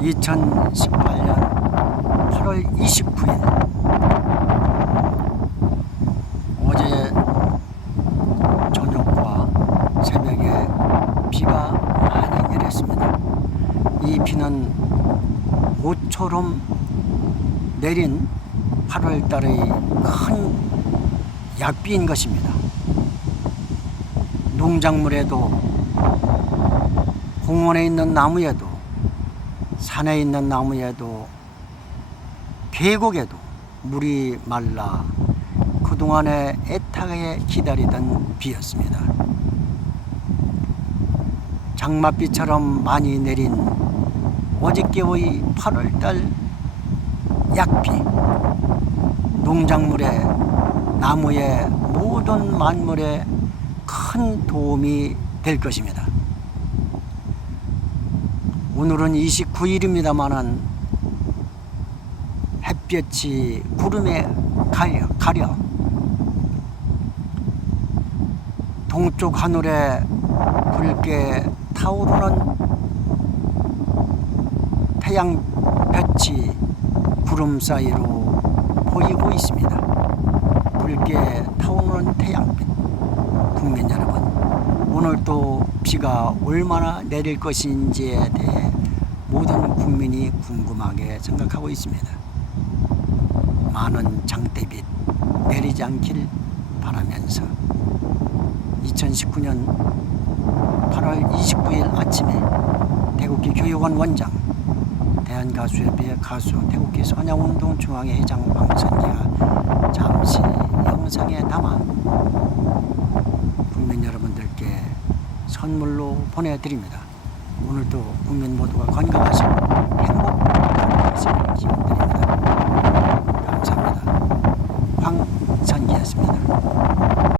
2018년 8월 29일 어제 저녁과 새벽에 비가 많이 내렸습니다. 이 비는 모처럼 내린 8월 달의 큰 약비인 것입니다. 농작물에도 공원에 있는 나무에도 산에 있는 나무에도 계곡에도 물이 말라 그동안에 애타게 기다리던 비였습니다. 장맛비처럼 많이 내린 어저께의 8월달 약비 농작물에 나무에 모든 만물에 큰 도움이 될 것입니다. 오늘은 29일입니다만은 햇볕이 구름에 가려, 가려 동쪽 하늘에 붉게 타오르는 태양볕이 구름 사이로 보이고 있습니다. 붉게 타오르는 태양빛. 국민 여러분, 오늘 또 비가 얼마나 내릴 것인지에 대해 모든 국민이 궁금하게 생각하고 있습니다. 많은 장대빛 내리지 않길 바라면서 2019년 8월 29일 아침에 태국기 교육원 원장 대한가수협회 가수 태국기 선양운동 중앙회 회장 방선기가 잠시 영상에 담아 국민 여러분들께 선물로 보내드립니다. 오늘도 국민 모두가 건강하시고